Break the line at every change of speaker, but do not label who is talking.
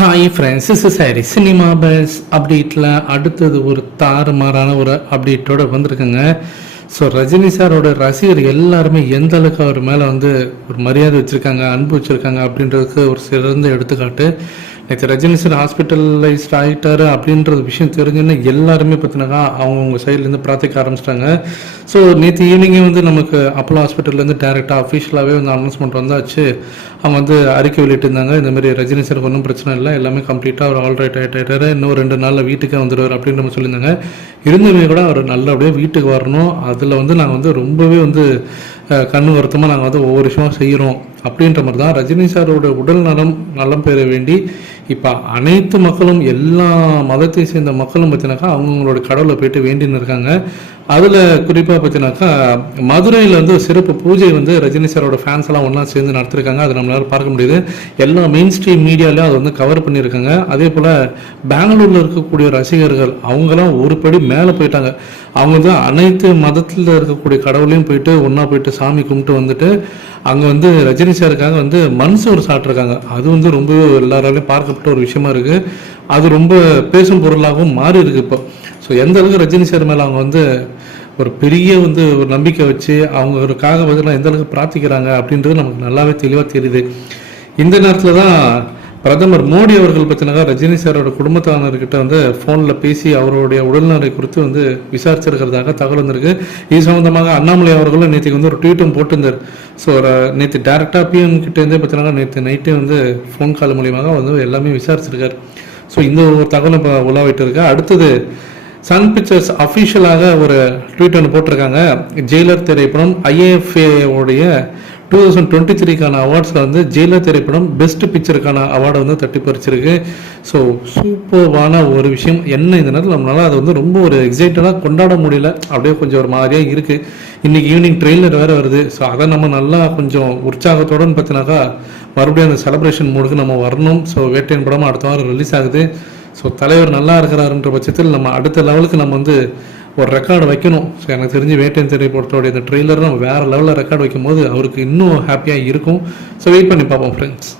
Hi friends is sorry cinema buzz அப்டேட்டில் அடுத்தது ஒரு தாறுமாறான ஒரு அப்டேட்டோட வந்திருக்குங்க. ஸோ ரஜினி சாரோட ரசிகர் எல்லாருமே எந்த அளவுக்கு அவர் மேலே வந்து ஒரு மரியாதை வச்சுருக்காங்க அன்பு வச்சுருக்காங்க அப்படின்றதுக்கு ஒரு சிறந்த எடுத்துக்காட்டு. நேற்று ரஜினி சார் ஹாஸ்பிட்டலைஸ்ட் ஆகிட்டாரு அப்படின்றது விஷயம் தெரிஞ்சுன்னு எல்லாருமே பார்த்தினாக்கா அவங்கவுங்க சைட்லேருந்து பிரார்த்திக்க ஆரம்பிச்சிட்டாங்க. ஸோ நேற்று ஈவினிங்கே வந்து நமக்கு அப்போலோ ஹாஸ்பிட்டல்லேருந்து டேரெக்டாக அஃபிஷியலாகவே வந்து அனௌன்ஸ்மெண்ட் வந்தாச்சு. அவங்க வந்து அறிக்கை வெளியிட்டிருந்தாங்க. இந்த மாதிரி ரஜினி சாருக்கு ஒன்றும் பிரச்சனை இல்லை. எல்லாமே கம்ப்ளீட்டாக அவர் ஆல்ரைட் ஆகிட்டாரு இன்னும் ரெண்டு நாளில் வீட்டுக்கே வந்துடுவார் அப்படின்னு நம்ம சொல்லியிருந்தாங்க. இருந்தவங்க கூட அவர் நல்லபடியாக வீட்டுக்கு வரணும். அது அதில் வந்து நாங்கள் வந்து ரொம்பவே வந்து கண்ணு வருத்தமாக நாங்கள் வந்து ஒவ்வொரு விஷயமும் செய்கிறோம் அப்படின்ற மாதிரி தான் ரஜினி சாரோட உடல் நலம் நலம் பெற வேண்டி இப்போ அனைத்து மக்களும் எல்லா மதத்தை சேர்ந்த மக்களும் பார்த்தீங்கன்னாக்கா அவங்கவுங்களோட கடவுளை போயிட்டு வேண்டின்னு இருக்காங்க. அதில் குறிப்பாக பார்த்தீங்கன்னாக்கா மதுரையில் வந்து சிறப்பு பூஜை வந்து ரஜினி சாரோட ஃபேன்ஸ் எல்லாம் ஒன்றா சேர்ந்து நடத்திருக்காங்க. அதை நம்மளால பார்க்க முடியுது. எல்லா மெயின் ஸ்ட்ரீம் மீடியாலையும் அதை வந்து கவர் பண்ணியிருக்காங்க. அதே போல் பெங்களூரில் இருக்கக்கூடிய ரசிகர்கள் அவங்களாம் ஒரு படி மேலே போயிட்டாங்க. அவங்க வந்து அனைத்து மதத்தில் இருக்கக்கூடிய கடவுளையும் போயிட்டு ஒன்றா போயிட்டு சாமி கும்பிட்டு வந்துட்டு அங்கே வந்து ரஜினி சாருக்காக வந்து மண் சோறு சாட்டிருக்காங்க அது வந்து ரொம்ப எல்லாராலையும் பார்க்கப்பட்ட ஒரு விஷயமா இருக்கு. அது ரொம்ப பேசும் பொருளாகவும் மாறி இருக்கு இப்போ. ஸோ எந்த அளவுக்கு ரஜினி சார் மேலே அவங்க வந்து ஒரு பெரிய வந்து ஒரு நம்பிக்கை வச்சு அவங்க ஒரு காக பதிலாக எந்த அளவுக்கு பிரார்த்திக்கிறாங்க அப்படின்றது நமக்கு நல்லாவே தெளிவாக தெரியுது. இந்த நேரத்தில் தான் பிரதமர் மோடி அவர்கள் பார்த்தீங்கன்னா ரஜினி சாரோட குடும்பத்தினர்கிட்ட வந்து ஃபோனில் பேசி அவருடைய உடல்நிலை குறித்து வந்து விசாரிச்சிருக்கிறதாக தகவல் வந்திருக்கு. இது சம்பந்தமாக அண்ணாமலை அவர்களும் நேற்றுக்கு வந்து ஒரு ட்வீட்டும் போட்டிருந்தார். ஸோ நேற்று டேரெக்டாக பிஎம் கிட்டேருந்தே பார்த்தீங்கன்னா நேற்று நைட்டே வந்து ஃபோன் கால் மூலியமாக வந்து எல்லாமே விசாரிச்சிருக்காரு. ஸோ இந்த ஒரு தகவல் இப்போ உலாவிட்டு இருக்கு. அடுத்தது சன் பிக்சர்ஸ் அஃபிஷியலாக ஒரு ட்வீட் ஒன்று போட்டிருக்காங்க. ஜெயிலர் திரைப்படம் ஐஏஎஃப்ஏ உடைய டூ தௌசண்ட் டுவெண்ட்டி த்ரீக்கான அவார்ட்ஸில் வந்து ஜெயிலர் திரைப்படம் பெஸ்ட் பிக்சருக்கான அவார்டை வந்து தட்டி பறிச்சிருக்கு. ஸோ சூப்பர்வான ஒரு விஷயம். என்ன இந்த நேரத்தில் நம்மளால அது வந்து ரொம்ப ஒரு எக்ஸைட்டடாக கொண்டாட முடியல. அப்படியே கொஞ்சம் ஒரு மாதிரியாக இருக்குது இன்னைக்கு ஈவினிங் ட்ரெயிலர் வேறு வருது. ஸோ அதை நம்ம நல்லா கொஞ்சம் உற்சாகத்தோடன்னு பார்த்தினாக்கா மறுபடியும் அந்த செலப்ரேஷன் மூடுக்கு நம்ம வரணும். ஸோ வேட்டையின் படமாக அடுத்த வாரம் ரிலீஸ் ஆகுது. ஸோ தலைவர் நல்லா இருக்கிறாருன்ற பட்சத்தில் நம்ம அடுத்த லெவலுக்கு நம்ம வந்து ஒரு ரெக்கார்டு வைக்கணும். ஸோ எனக்கு தெரிஞ்சு வேட்டையன் திரைப்படத்தோடைய இந்த ட்ரெய்லர் நம்ம வேறு லெவலில் ரெக்கார்டு வைக்கும் போது அவருக்கு இன்னும் ஹாப்பியாக இருக்கும். ஸோ வெயிட் பண்ணி பார்ப்போம் ஃப்ரெண்ட்ஸ்